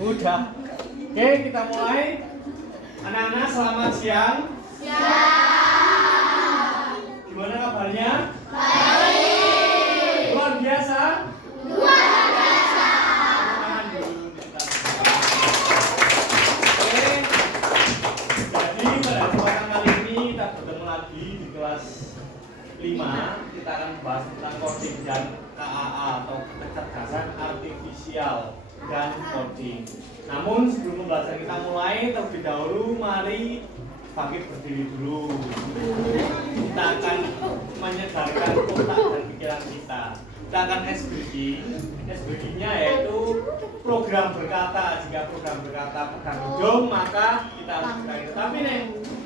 Udah. Oke, kita mulai. Anak-anak selamat siang. Siang. Gimana kabarnya? Baik. Luar biasa. Luar biasa. Tangan dulu kita. Oke. Jadi pada kesempatan kali ini kita bertemu lagi di kelas 5. Kita akan bahas tentang coding dan KAA atau kecerdasan artifisial dan coding. Namun sebelum pembelajaran kita mulai, terlebih dahulu mari bangkit berdiri dulu. Kita akan menyegarkan otak dan pikiran kita. Kita akan SBG. SBG-nya yaitu program berkata. Jika program berkata pegang hidung, maka kita harus pegang itu. Tapi nih,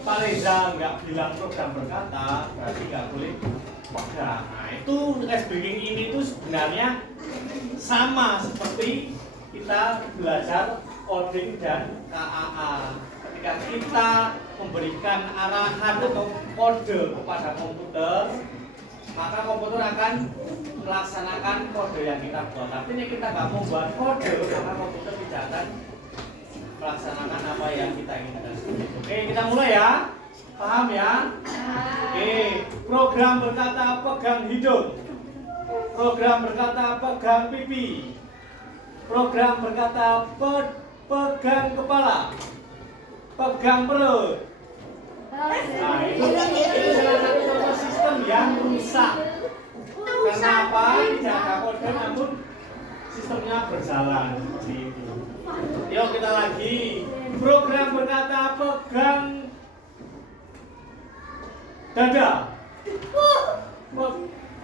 Pak Reza nggak bilang program berkata, berarti nggak boleh pegang. Nah, itu SBG ini tuh sebenarnya sama seperti kita belajar coding dan KAA. Ketika kita memberikan arahan atau kode kepada komputer, maka komputer akan melaksanakan kode yang kita buat. Tapi ini kita nggak mau buat kode, maka komputer tidak akan melaksanakan apa yang kita inginkan. Oke, kita mulai ya. Paham ya? Oke, program berkata pegang hidung. Program berkata pegang pipi. Program berkata pegang kepala, pegang perut. Nah, itu salah satu contoh sistem yang rusak. Karena apa? Tidak ada kode, namun sistemnya berjalan seperti itu. Yuk kita lagi. Program berkata pegang dada.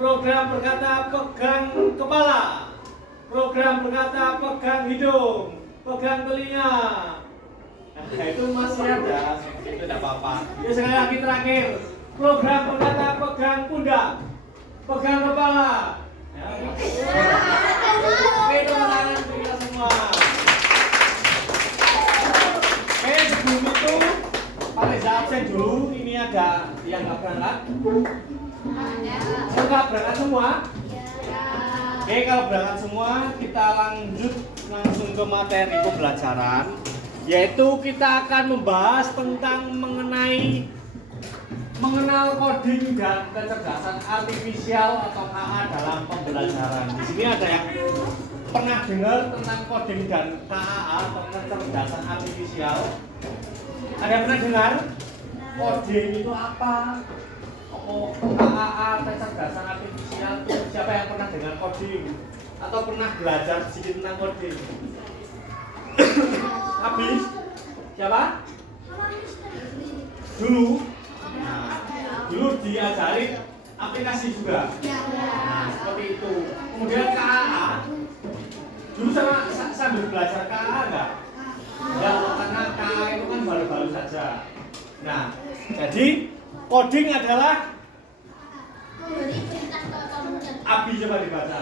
Program berkata pegang kepala. Program berkata pegang hidung, pegang telinga. Nah, itu masih ada, itu tidak apa-apa. Yuk sekali lagi terakhir. Program berkata pegang pundak, pegang kepala. Ya. Oke, tepuk tangan kita semua. Oke, sebelum itu Pak Reza absen dulu. Ini ada yang nggak berangkat. Nggak berangkat semua. Oke, kalau berangkat semua, kita lanjut langsung ke materi pembelajaran, yaitu kita akan membahas tentang mengenal coding dan kecerdasan artifisial atau KA dalam pembelajaran. Di sini ada yang pernah dengar tentang coding dan KA atau kecerdasan artifisial? Ada yang pernah dengar? Coding itu apa? KAA, kecerdasan artifisial, siapa yang pernah dengar coding atau pernah belajar sedikit tentang coding? Habis? Siapa? Dulu? Nah, dulu diajari aplikasi juga. Nah, seperti itu. Kemudian KAA, dulu sambil belajar KAA enggak? Enggak, karena KAA itu kan baru-baru saja. Nah, jadi coding adalah Abi, coba dibaca.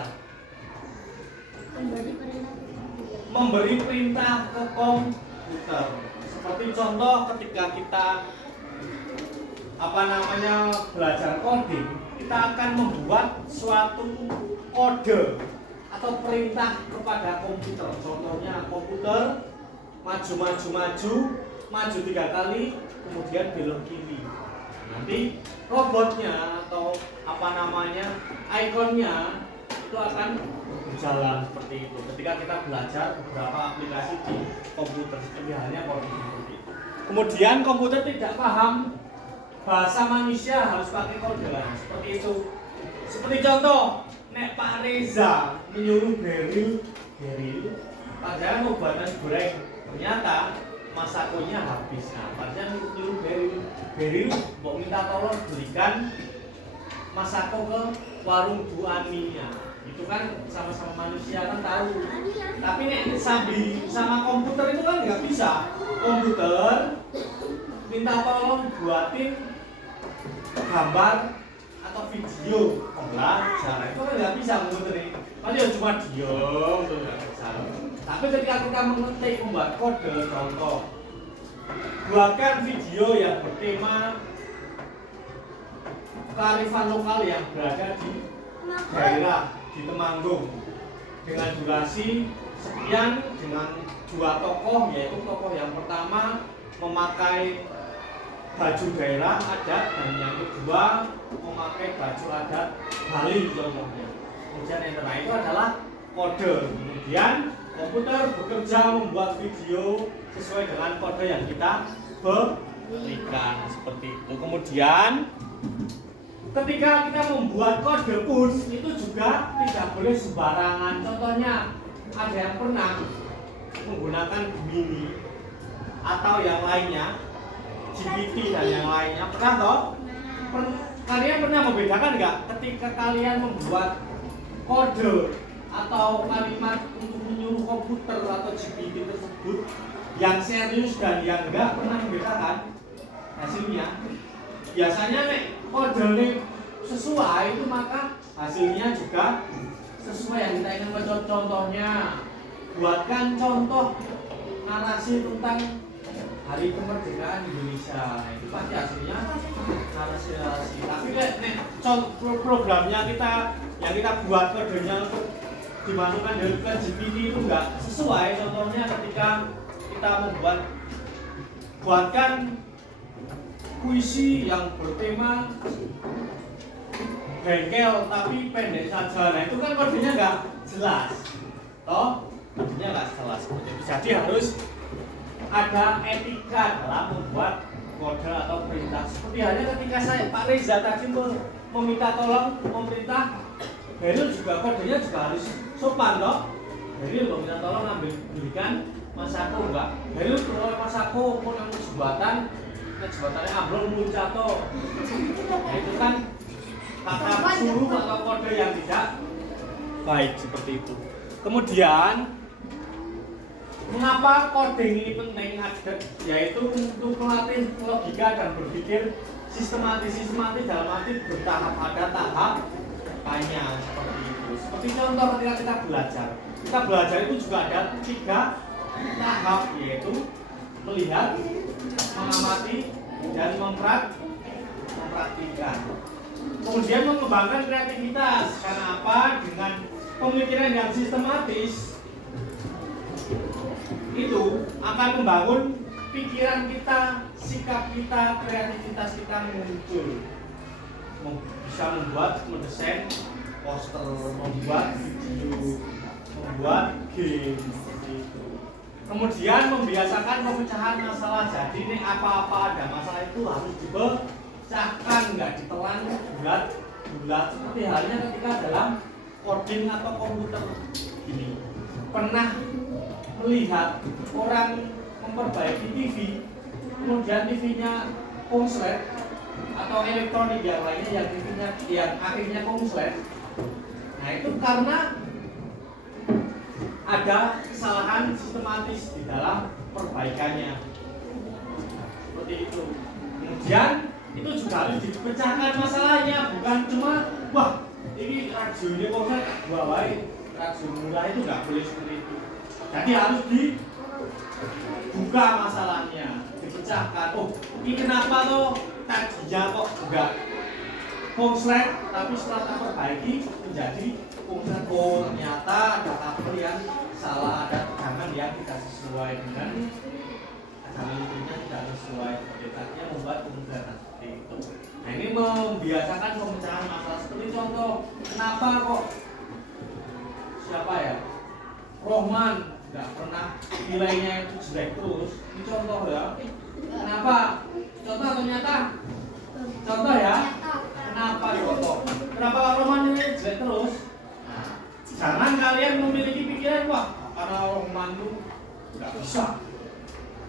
Memberi perintah ke komputer. Seperti contoh ketika kita belajar coding, kita akan membuat suatu kode atau perintah kepada komputer. Contohnya komputer maju 3 kali, kemudian belok kiri. Nanti robotnya atau ikonnya itu akan berjalan seperti itu. Ketika kita belajar beberapa aplikasi di komputer, seperti halnya coding seperti itu. Kemudian komputer tidak paham bahasa manusia, harus pakai kode lah, seperti itu. Seperti contoh, nek Pak Reza menyuruh Beril, Pak Reza mau buat nasi goreng, ternyata masakonya habis. Nah, Pak Reza nyuruh Beril, mau minta tolong belikan masako ke warung Bu Aninya. Itu kan sama-sama manusia kan tahu. Tapi nek sama komputer itu kan nggak bisa. Komputer minta tolong buatin gambar atau video pembelajaran, itu kan nggak bisa komputer ini. Kan ya cuma diam tuh nggak bisa. Tapi ketika kita mengetik membuat kode, contoh buatkan video yang bertema kearifan lokal yang berada di daerah di Temanggung dengan durasi sekian dengan dua tokoh, yaitu tokoh yang pertama memakai baju daerah adat dan yang kedua memakai baju adat Bali contohnya. Kemudian yang terakhir itu adalah kode. Kemudian komputer bekerja membuat video sesuai dengan kode yang kita berikan seperti itu. Kemudian ketika kita membuat kode pun itu juga tidak boleh sembarangan. Contohnya ada yang pernah menggunakan Gemini atau yang lainnya, GPT dan yang lainnya, pernah toh? Kalian pernah membedakan nggak ketika kalian membuat kode atau kalimat untuk menyuruh komputer atau GPT tersebut yang serius dan yang enggak, pernah membedakan hasilnya? Biasanya nih kode ini sesuai itu maka hasilnya juga sesuai yang kita ingin. Contohnya buatkan contoh narasi tentang Hari Kemerdekaan Indonesia. Nah, itu pasti hasilnya narasi. Tapi nih programnya kita yang kita buat kodenya untuk dimasukkan ke GPT itu enggak sesuai. Contohnya ketika kita buatkan puisi yang bertema bengkel tapi pendek saja. Nah, itu kan kodenya enggak jelas. Toh, kodenya enggak jelas. Jadi harus ada etika dalam membuat kode atau perintah. Seperti halnya ketika saya Pak Reza tadi meminta tolong memerintah Beril juga kodenya juga harus sopan toh. Beril meminta tolong belikan Masako enggak. Beril kalau Masako pun yang jebatannya ambrol muncato. Nah, itu kan kata suruh atau kode yang tidak baik seperti itu. Kemudian mengapa coding ini penting? Yaitu untuk melatih logika dan berpikir sistematis dalam arti bertahap, ada tahapannya seperti itu. Seperti contoh ketika kita belajar itu juga ada 3 tahap, yaitu melihat, mengamati, dan mempraktikkan. Kemudian mengembangkan kreativitas. Karena apa? Dengan pemikiran yang sistematis itu akan membangun pikiran kita, sikap kita, kreativitas kita muncul. Bisa mendesain poster, membuat video, membuat game seperti itu. Kemudian membiasakan pemecahan masalah. Jadi ini apa-apa ada masalah itu harus dipecahkan, nggak ditelan bulat. Seperti halnya ketika dalam coding atau komputer ini. Pernah melihat orang memperbaiki TV, kemudian TV-nya konslet atau elektronik yang lainnya yang TV-nya yang akhirnya konslet. Nah, itu karena ada kesalahan sistematis di dalam perbaikannya. Seperti itu. Kemudian itu juga harus dipecahkan masalahnya, bukan cuma wah ini radionya konslet baik, radio murah itu nggak boleh seperti itu. Jadi harus dibuka masalahnya, dipecahkan. Oh, ini kenapa toh tadinya kok enggak konslet, tapi setelah kita perbaiki menjadi konslet. Oh, ternyata ada kabel yang salah, ada tegangan yang tidak sesuai dengan tegangan listriknya tidak sesuai. Dekatnya membuat konsletan seperti itu. Nah, ini membiasakan pemecahan masalah. Seperti contoh, kenapa kok siapa ya? Rohman nggak pernah nilainya itu jelek terus. Ini contoh ya. Kenapa? Contoh ternyata. Contoh ya. Kenapa contoh? Kenapa Rohman nilainya jelek terus? Nah, jangan kalian memiliki pikiran wah karena Rohman itu nggak bisa.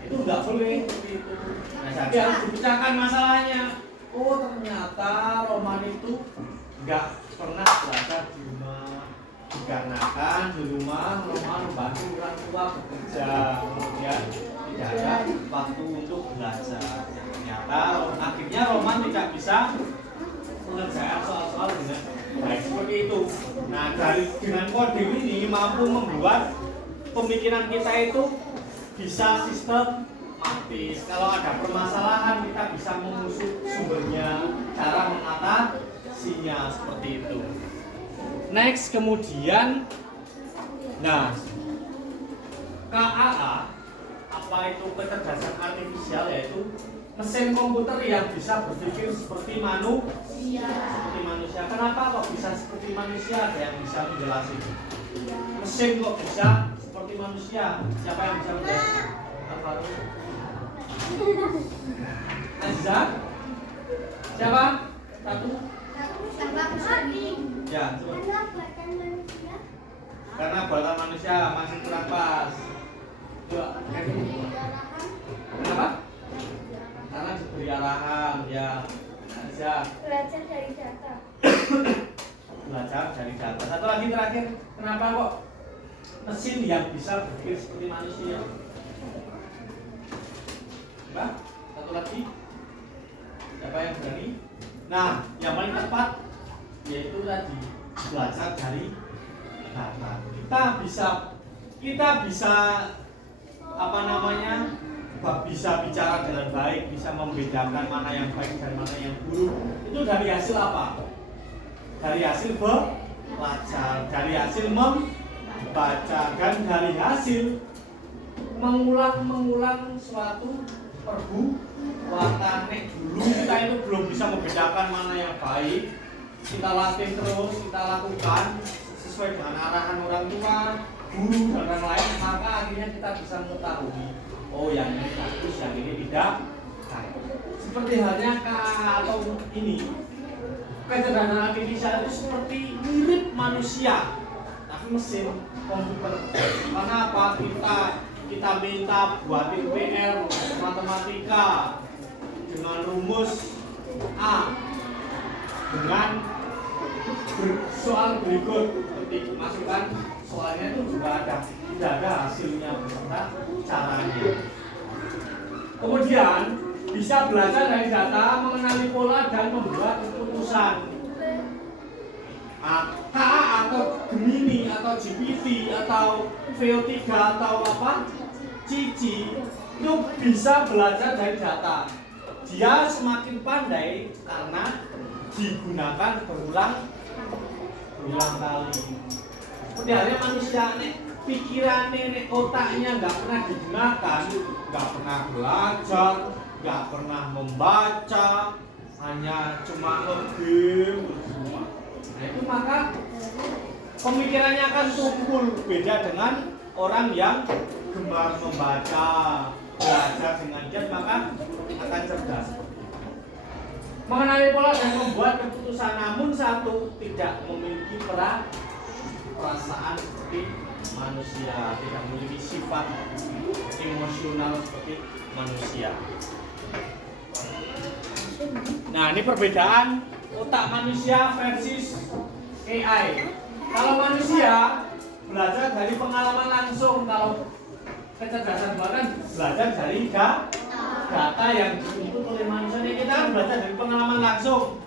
Itu nggak boleh seperti itu. Nah, jadi harus dipecahkan masalahnya. Oh, ternyata Rohman itu nggak pernah belajar di rumah. Dikarenakan di rumah membantu orang tua bekerja, kemudian tidak ada waktu untuk belajar. Ternyata akhirnya Roman tidak bisa mengerjakan soal-soal dengan baik seperti itu. Nah, dengan coding ini mampu membuat pemikiran kita itu bisa sistematis. Kalau ada permasalahan kita bisa mengusut sumbernya, cara mengatasinya seperti itu. Next, kemudian, nah KAA, apa itu kecerdasan artifisial, yaitu mesin komputer yang bisa berpikir seperti manusia. Kenapa kok bisa seperti manusia? Ada yang bisa menjelaskan? Mesin kok bisa seperti manusia? Siapa yang bisa menjelaskan? Al-Faruq? Aziza? Siapa? Satu? Ya, coba. Karena buatan manusia masih kurang pas. Coba. Kenapa? Karena diberi arahan, ya. Aziza. Belajar dari data. Belajar dari data. Satu lagi terakhir, kenapa kok mesin yang bisa berpikir seperti manusia? Mbak, satu lagi. Siapa yang berani? Nah, yang paling tepat yaitu tadi belajar dari data. Kita bisa apa namanya? Bisa bicara dengan baik, bisa membedakan mana yang baik dan mana yang buruk. Itu dari hasil apa? Dari hasil belajar, dari hasil membaca, dan dari hasil mengulang suatu perbuatan. Nek dulu kita itu belum bisa membedakan mana yang baik, kita latih terus, kita lakukan sesuai dengan arahan orang tua, guru dan orang lain, maka akhirnya kita bisa mengetahui, oh yang ini bagus, yang ini tidak. Seperti halnya atau ini kecerdasan artifisial itu seperti mirip manusia, tapi mesin komputer. Karena apa? Kita minta buatin PR matematika dengan rumus A dengan soal berikut, ketik masukkan soalnya itu juga tidak ada hasilnya beserta caranya. Kemudian bisa belajar dari data, mengenali pola dan membuat keputusan. KA atau Gemini atau GPT atau VO3 atau apa? Cici itu bisa belajar dari data. Dia semakin pandai karena digunakan berulang kali. Seperti halnya manusia, pikirannya, otaknya nggak pernah digunakan, nggak pernah belajar, nggak pernah membaca, hanya cuma ngegame semua. Nah itu maka pemikirannya akan tumpul, beda dengan orang yang gemar membaca, belajar dengan giat, maka akan cerdas. Mengenali pola dan membuat keputusan, namun satu, tidak memiliki perasaan seperti manusia, tidak memiliki sifat emosional seperti manusia. Nah ini perbedaan otak manusia versus AI. Kalau manusia belajar dari pengalaman langsung, kalau kecerdasan buatan belajar dari data yang diinput oleh manusia. Ini kita belajar dari pengalaman langsung.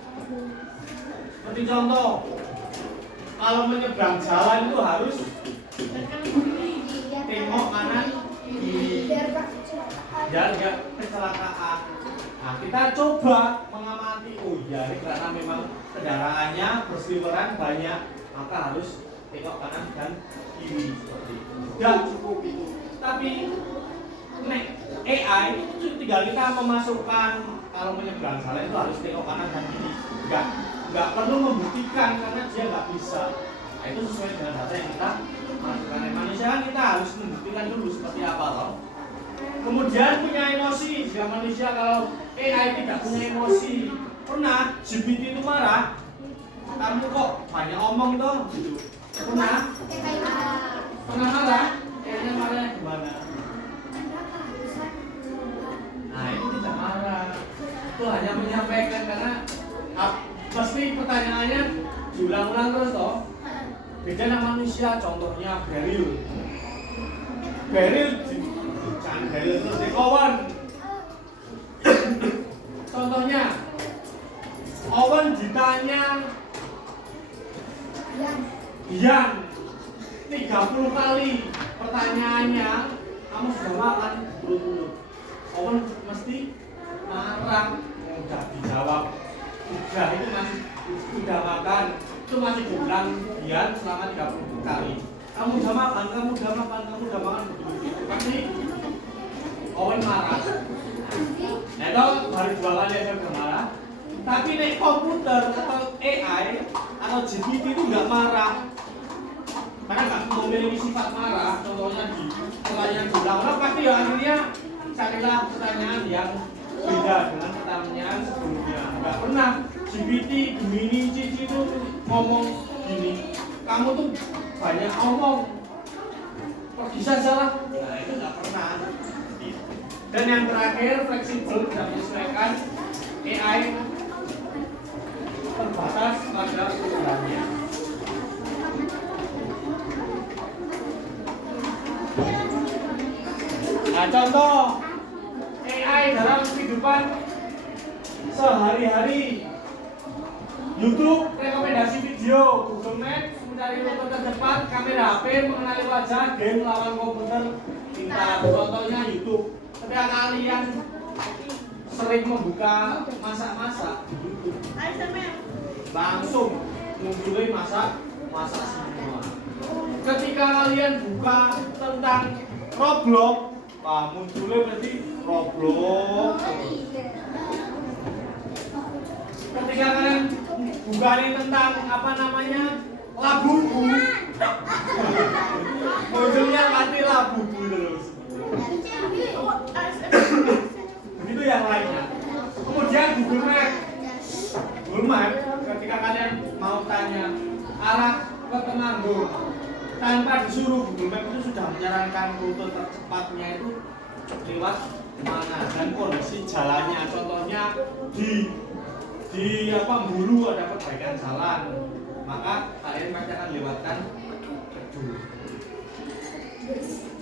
Seperti contoh, kalau menyeberang jalan itu harus tengok kanan kiri biar nggak kecelakaan. Nah kita coba mengamati, oh ya ini karena memang kendaraannya berseliweran banyak, maka harus tengok kanan dan kiri seperti itu. Tidak cukup itu. Tapi AI itu tinggal kita memasukkan kalau menyeberang jalan itu harus tengok kanan dan kiri. Nggak perlu membuktikan karena dia nggak bisa. Nah, itu sesuai dengan data yang kita masukkan. Manusia kan kita harus membuktikan dulu seperti apa loh. Kemudian punya emosi. Jika manusia, kalau AI tidak punya emosi, pernah GPT itu marah, kamu kok banyak omong tuh gitu. Pernah marah? Kayaknya marah gimana? Nah itu tidak marah, itu hanya menyampaikan karena pasti pertanyaannya diulang-ulang terus toh. Beda dengan manusia, contohnya Beryl jangan Beryl terus di Owen. Contohnya Owen ditanya Dian 30 kali pertanyaannya, kamu sudah makan? Belum. Owen mesti marah, udah dijawab, udah itu masih sudah makan, itu masih diulang Dian selama 30 kali. kamu udah makan begitu pasti Owen marah. Nah itu baru 2 kali aja udah marah. Tapi nek komputer atau AI atau GPT itu nggak marah. Karena nggak memiliki sifat marah. Contohnya di pertanyaan berulang-ulang pasti ya akhirnya carilah pertanyaan yang beda dengan pertanyaan sebelumnya. Nggak pernah GPT, Gemini, Cici itu ngomong gini, kamu tuh banyak omong, pergi saja lah. Nah itu nggak pernah. Dan yang terakhir fleksibel, bisa menyesuaikan. AI terbatas pada ukurannya. Nah contoh AI dalam kehidupan sehari-hari, YouTube rekomendasi video, Google Maps mencari rute tercepat, kamera HP mengenali wajah, game lawan komputer pintar. Contohnya YouTube. Ketika kalian sering membuka masak-masak di YouTube, langsung munculin masak semua. Ketika kalian buka tentang Roblox, munculnya berarti Roblox. Ketika kalian buka tentang apa namanya Labubu, munculnya pasti Labubu terus. Begitu yang lainnya. Kemudian Google Maps, ketika kalian mau tanya arah ke Temanggung, tanpa disuruh Google Maps itu sudah menyarankan rute tercepatnya itu lewat mana dan kondisi jalannya. Contohnya di Bulu ada perbaikan jalan, maka kalian pasti akan lewatkan dulu.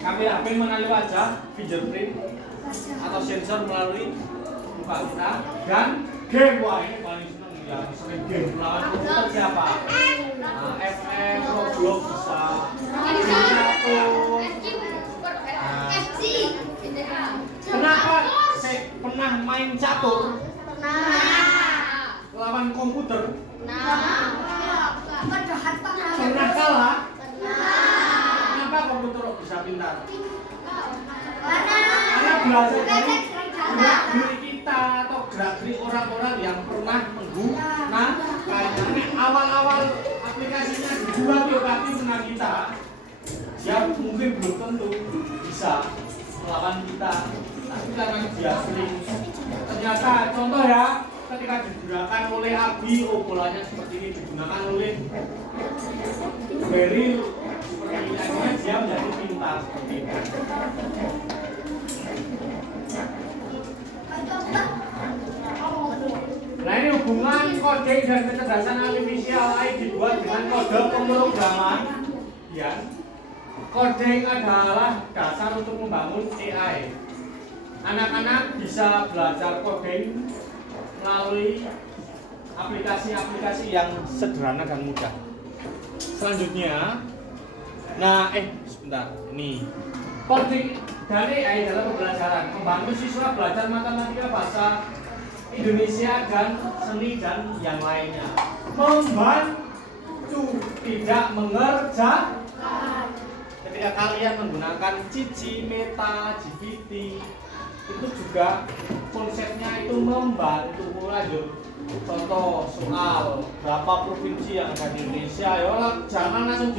Kamera HP mengenali wajah, fingerprint atau sensor melalui muka kita, dan game. Wah ini paling seneng yang sering game melawan komputer siapa? Nah, FF, Roblox bisa. Kenapa saya pernah main catur? Lawan komputer? Pernah kalah? Kenapa komputer bisa pintar? Karena belajar dari gerak-gerik kita atau gerak-gerik orang-orang yang pernah menggunakannya. Awal-awal aplikasinya dibuat tapi pernah kita, ya mungkin belum tentu bisa melawan kita. Tapi karena dia sering, ternyata contoh ya, ketika digunakan oleh Abi, bolanya seperti ini, digunakan oleh Berry seperti ini, akhirnya dia menjadi pintar seperti ini. Nah ini hubungan coding dan kecerdasan artifisial AI dibuat dengan kode pemrograman. Ya, coding adalah dasar untuk membangun AI. Anak-anak bisa belajar coding melalui aplikasi-aplikasi yang sederhana dan mudah. Selanjutnya, sebentar, ini coding dan AI dalam pembelajaran membantu siswa belajar matematika, bahasa Indonesia dan seni dan yang lainnya. Membantu, tidak mengerjakan. Ketika kalian menggunakan Cici, Meta, GPT, itu juga konsepnya itu membantu. Lanjut, contoh soal berapa provinsi yang ada di Indonesia, ya jangan langsung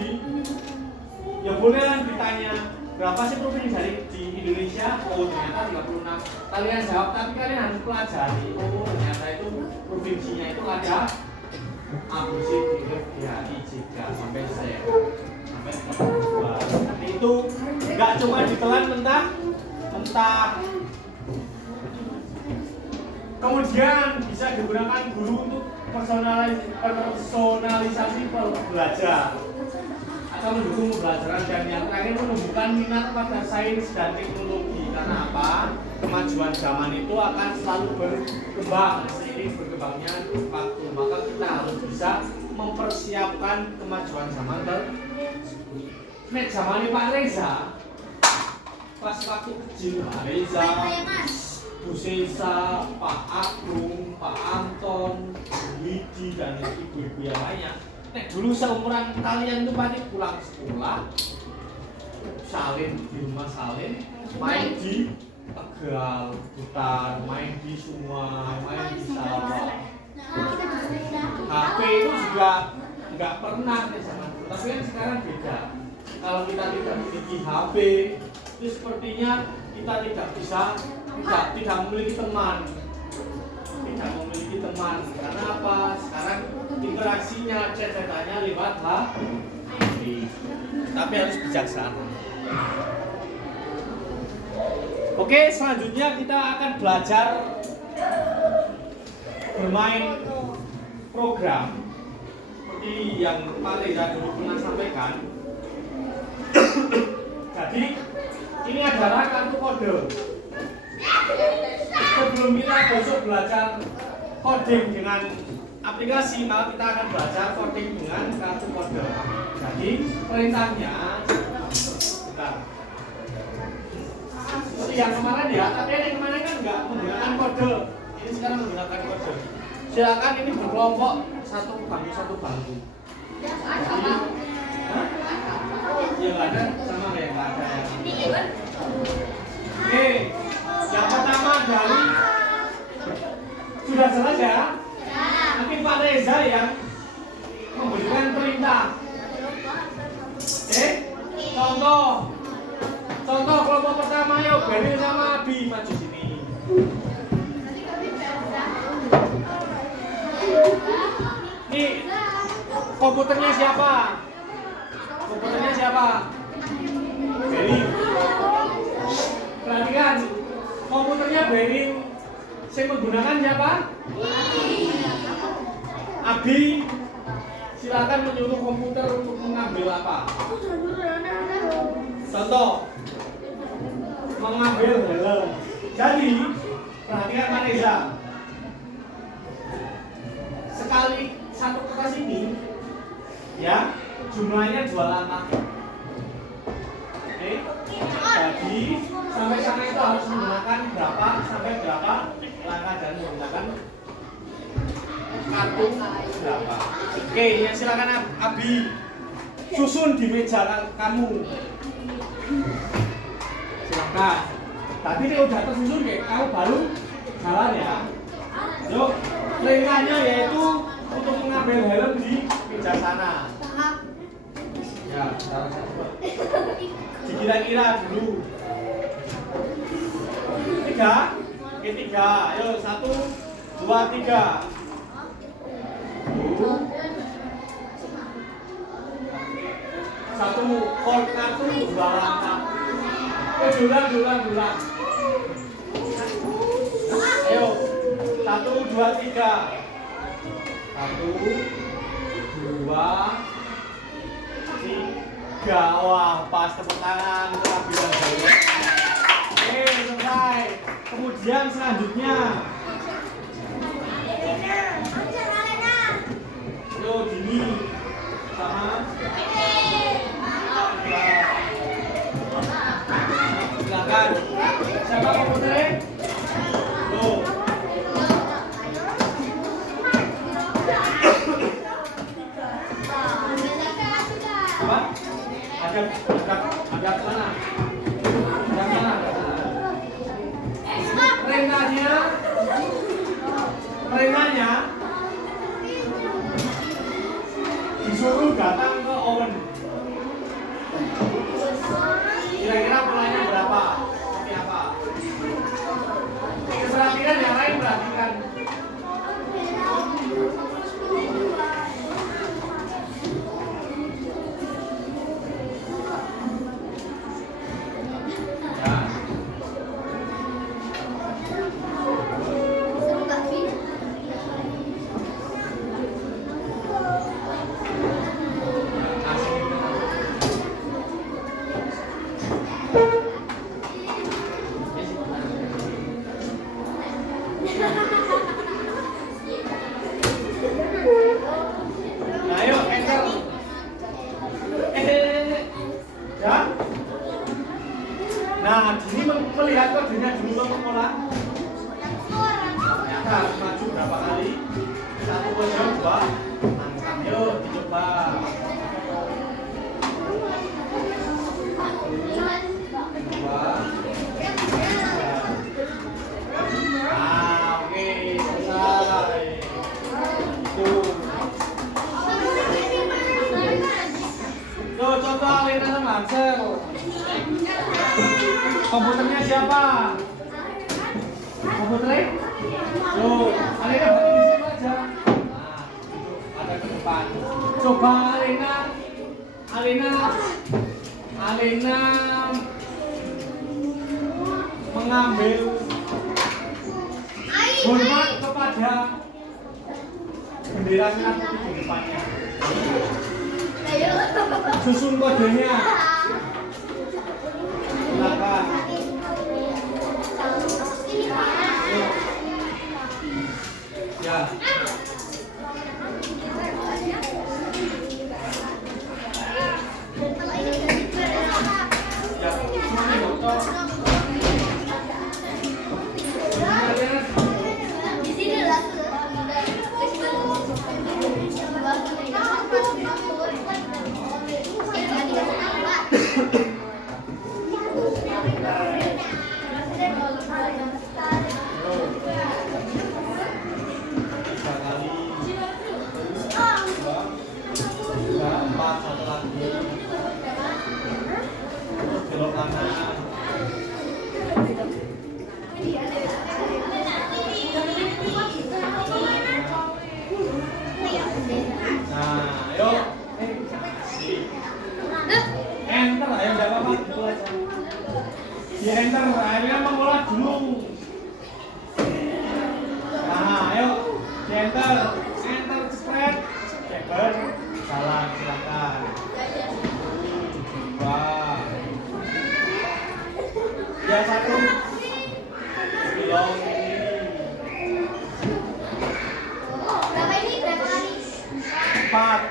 ya boleh lah ditanya berapa sih provinsi di Indonesia. Oh ternyata 36. Kalian jawab, tapi kalian harus pelajari. Oh ternyata itu provinsinya itu ada A, B, C, D, F, G, H, I, J, K sampai Z sampai 32. Tapi itu nggak cuma ditelan mentah. Kemudian bisa digunakan guru untuk personalisasi belajar atau mendukung pembelajaran, dan yang terakhir menumbuhkan minat pada sains dan teknologi. Karena apa? Kemajuan zaman itu akan selalu berkembang seiring berkembangnya waktu, maka kita harus bisa mempersiapkan kemajuan zaman tersebut. Nek zaman Pak Reza, pas waktu kecil Pak Reza, Bu Sesa, Pak Agung, Pak Anton, Bu Widi, dan ibu-ibu yang lainnya, Nek dulu seumuran kalian tuh pasti pulang sekolah, salin di rumah salin, main di Tegal, hutan, main di sungai, main di sawah. HP itu juga nggak pernah nih zaman dulu, tapi kan sekarang beda. Kalau kita tidak memiliki HP, itu sepertinya kita tidak memiliki teman. Tidak memiliki teman. Karena apa? Sekarang interaksinya, chat-chatannya lewat HP. Tapi harus bijaksana. Oke, selanjutnya kita akan belajar bermain program seperti yang Pak Reza dulu pernah sampaikan. Jadi ini adalah kartu kode. Sebelum kita besok belajar coding dengan aplikasi, maka kita akan belajar coding dengan kartu kode. Jadi perintahnya, bentar. Seperti yang kemarin ya, tapi yang kemarin kan nggak menggunakan kode. Ini sekarang menggunakan kode. Silakan ini berkelompok satu bangku. Jadi, ya nggak ada, sama ya nggak ada ya. Oke, yang pertama dari sudah jelas ya. Nanti Pak Reza yang memberikan perintah. Contoh kelompok pertama yuk, Beril sama Abi maju sini. Nih, komputernya siapa? Beril. Perhatikan, komputernya Beril. Saya menggunakan siapa? Abi. Silakan menyuruh komputer untuk mengambil apa? Contoh, mengambil helm. Jadi, perhatikan Pak Reza. Sekali satu kertas ini, ya, jumlahnya 2 langkah. Oke. Jadi, sampai sana itu harus menggunakan berapa sampai berapa langkah dan menggunakan kartu berapa. Oke, yang silakan Abi susun di meja kamu. Silakan. Tadi ini udah tersusun kayak kamu baru jalan ya. Yuk, perintahnya yaitu untuk mengambil helm di meja sana. Ya, dikira-kira dulu. 3. Oke, 3. Ayo, 1, 2, 3. Satu kartu 2 langkah. Dulang. Ayo, 1, 2, 3. 1, 2, 3. Wah, pas, tepuk tangan untuk Abi dan Beril. Oke, selesai. Kemudian selanjutnya, yo gini sama. Silakan. Siapa komputernya? Tuh. Apa? Ada mana? Yang mana? Perintahnya disuruh datang ke Owen. Kira-kira polanya berapa? Seperti apa? Perhatikan yang lain, perhatikan. Nah, ini melihat kodenya dulu pola. Ternyata harus maju berapa kali? 1, 2, 3. Yuk, dicoba. Oke, selesai. Tuh. Tuh, contoh Alina sama Hansel. Komputernya siapa? Komputernya? Tuh, Alina berarti di situ aja. Nah, ada ke depan. Coba Alina mengambil hormat kepada bendera merah putih di depannya. Susun kodenya. Silakan. Ya. Ya, semuanya dokter. Di sini lah. Empat, satu lagi. Belok kanan. Nah, ayo. Enter, ayo jangan apa gitu aja. Di enter, akhirnya mengolah dulu. Nah, ayo di enter, spread, cepat, salah, silakan. Wah, ya satu, belum ini. Berapa ini? Berapa kali? 4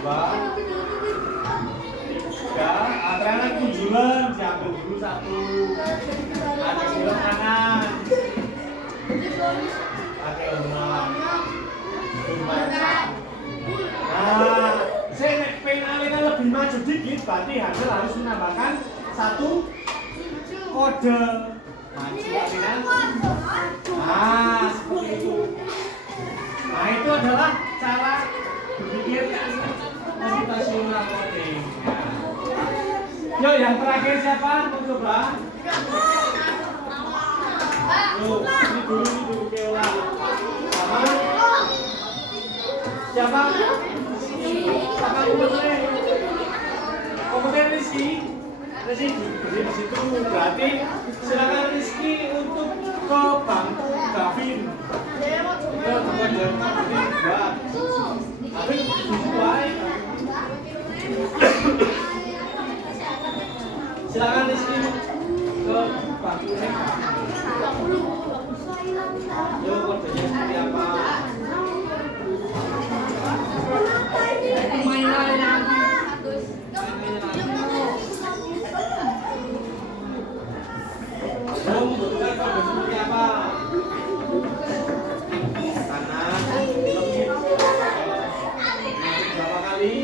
2 3 antara kunjulan diambil dulu satu, ada belok kanan, pakai umpan. Nah, saya nek pengen Alina lebih maju dikit, berarti Hansel harus menambahkan satu kode maju Alina. Nah, seperti itu. Nah, itu adalah cara berpikir komputasional coding. Yo, yang terakhir siapa? Mau coba? Yuk, ini dulu Keola. Sama? Siapa? Siapa komputernya? Komputer Rizky? Rizky berdiri di situ. Berarti silakan Rizky untuk ke bangku Gavin. Kita bukan dari Gavin buat. Gavin dimulai. Silakan Rizky ke bangku Nek. Yuk, kodenya seperti apa? Mainan nanti. Membutuhkan kode seperti apa? Kanan, lebih. Berapa kali?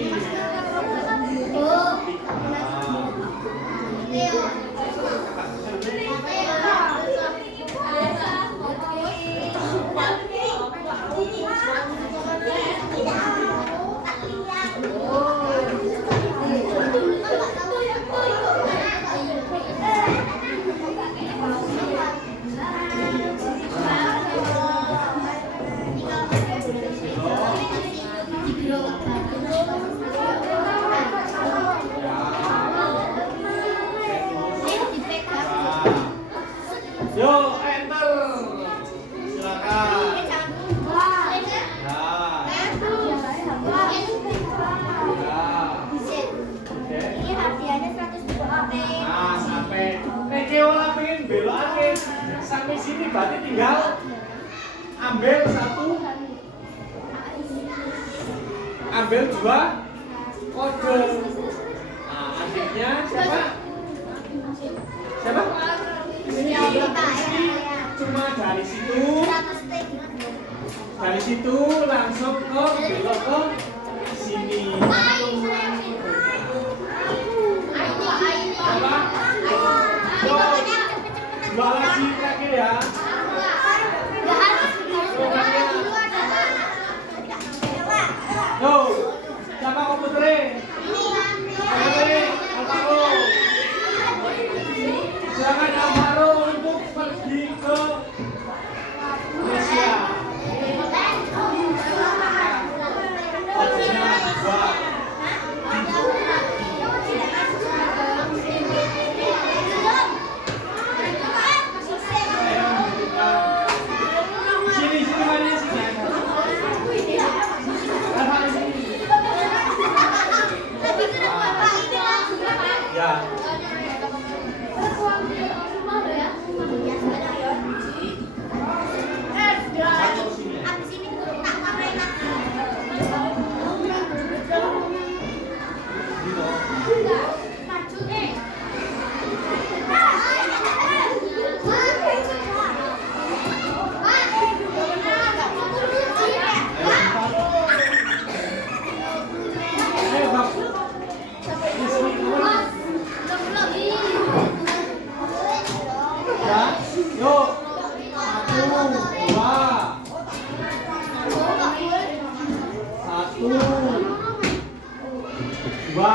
2 kode. Nah, adiknya siapa? Siapa? Ini cuma dari situ. Dari situ langsung ke belok ke sini. Apa? Dua lagi terakhir ya. Yo, siapa komputernya? Alvaro. Silakan Alvaro untuk pergi ke Malaysia. Orangnya dua. Sini mana sini? Alvaro sini. Ya.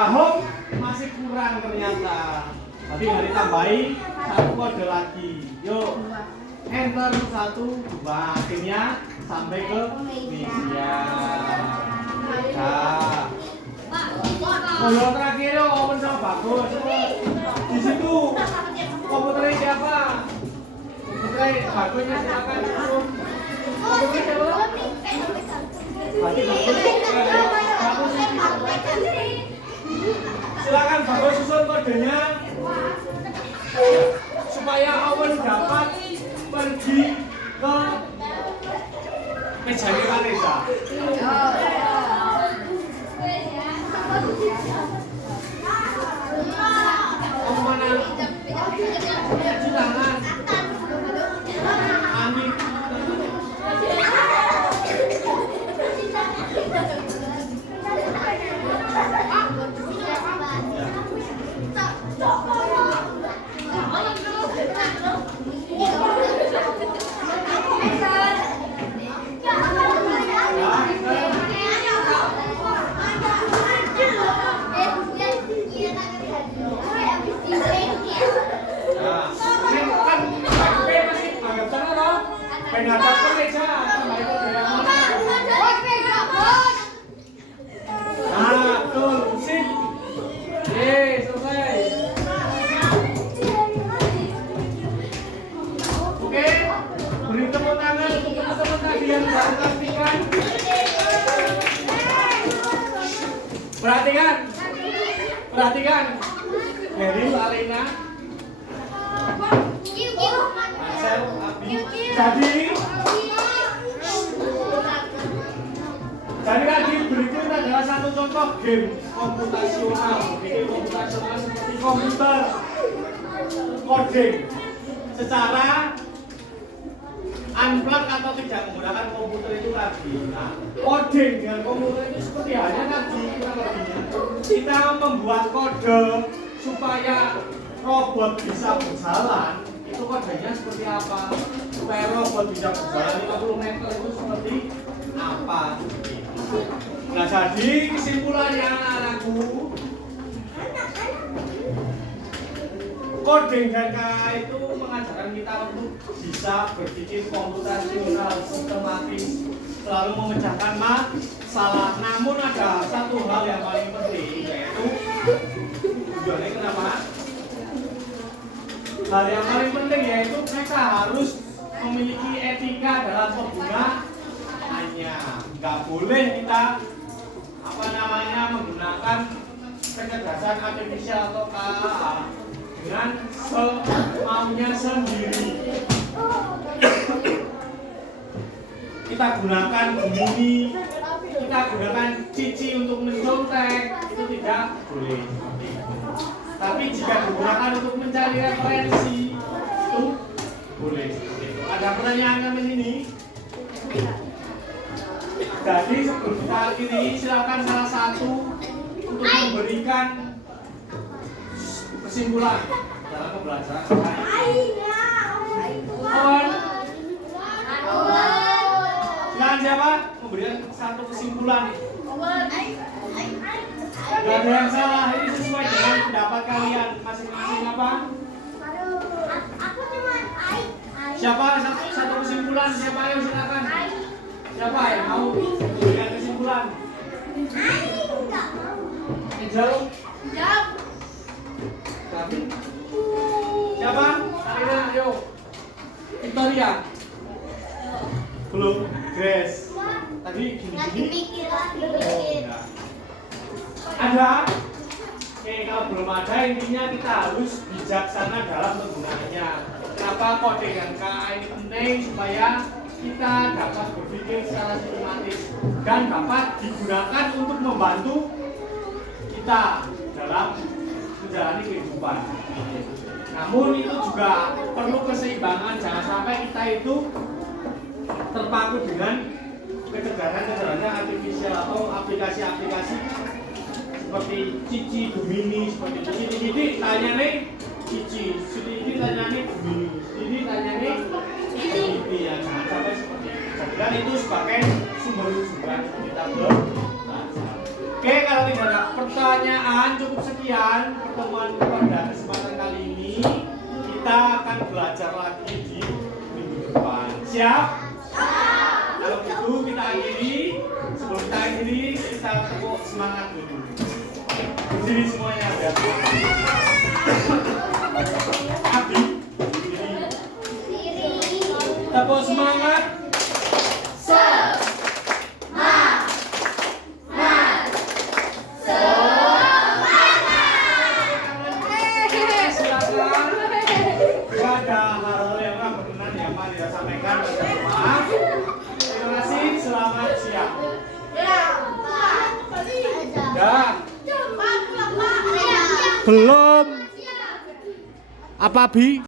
Hop masih kurang ternyata. Tapi hari tambahi satu kode lagi. Yuk, enter 1, 2. Akhirnya sampai ke media. Nah, kalau terakhir yo open sama bagus. Di situ komputernya siapa? Komputernya bagusnya silakan. Komputernya siapa? Bagus. Silakan bagus susun kodenya supaya Owen dapat pergi ke mejanya Vanessa. Mana? Cuci tangan. Amin. Perhatikan, Meryl, Alena, Marcel, Abi. Jadi tadi berikut adalah satu contoh game komputasional. Game komputasional seperti komputer, coding secara unplug atau tidak menggunakan komputer itu tadi. Nah, coding dengan komputer itu seperti halnya tadi kita membuat kode supaya robot bisa berjalan. Itu kodenya seperti apa? Supaya robot bisa berjalan 50 meter itu seperti apa? Nah, jadi kesimpulannya anakku, coding dan KA itu mengajarkan kita untuk bisa berpikir komputasional, sistematis, selalu memecahkan masalah. Namun ada satu hal yang paling penting, yaitu tujuannya kenapa? Hal yang paling penting yaitu kita harus memiliki etika dalam penggunaannya. Nggak boleh kita menggunakan kecerdasan artifisial atau KA dengan semaunya sendiri. Kita gunakan Gemini, kita gunakan Cici untuk mencontek, itu tidak boleh. Tapi jika digunakan untuk mencari referensi, itu boleh. Ada pertanyaan kami sini? Jadi sebelum kita akhiri, silakan salah satu untuk memberikan kesimpulan dalam pembelajaran. Kawan, silakan siapa memberikan satu kesimpulan. Gak ada yang salah, ini sesuai dengan pendapat kalian masing-masing apa? Siapa satu kesimpulan? Siapa yang silakan? Siapa yang mau memberikan kesimpulan? Angel? David? Siapa? Kalian ayo. Victoria? Belum? Grace? Tadi gini-gini? Oh, enggak. Ada? Oke, kalau belum ada intinya kita harus bijaksana dalam penggunaannya. Kenapa kode dan KA ini penting? Supaya kita dapat berpikir secara sistematis dan dapat digunakan untuk membantu kita dalam menjalani kehidupan. Namun itu juga perlu keseimbangan, jangan sampai kita itu terpaku dengan kecerdasan artifisial atau aplikasi-aplikasi seperti Cici, Gemini, seperti ini tanya nih Cici, ini tanya nih Gemini, ini tanya nih Cici, ya jangan sampai seperti itu. Dan itu sebagai sumber rujukan kita belajar. Oke, kalau tidak ada pertanyaan cukup sekian pertemuan pada kesempatan kali ini. Kita akan belajar lagi di minggu depan. Siap? Kalau gitu kita akhiri. Sebelum kita akhiri, kita tepuk semangat dulu. Berdiri semuanya biar Abi berdiri. Tepuk semangat. Ada hal yang berkenan yang mau kita sampaikan. Maaf. Terima kasih. Selamat siang. Dah. Belum. Apa Bi?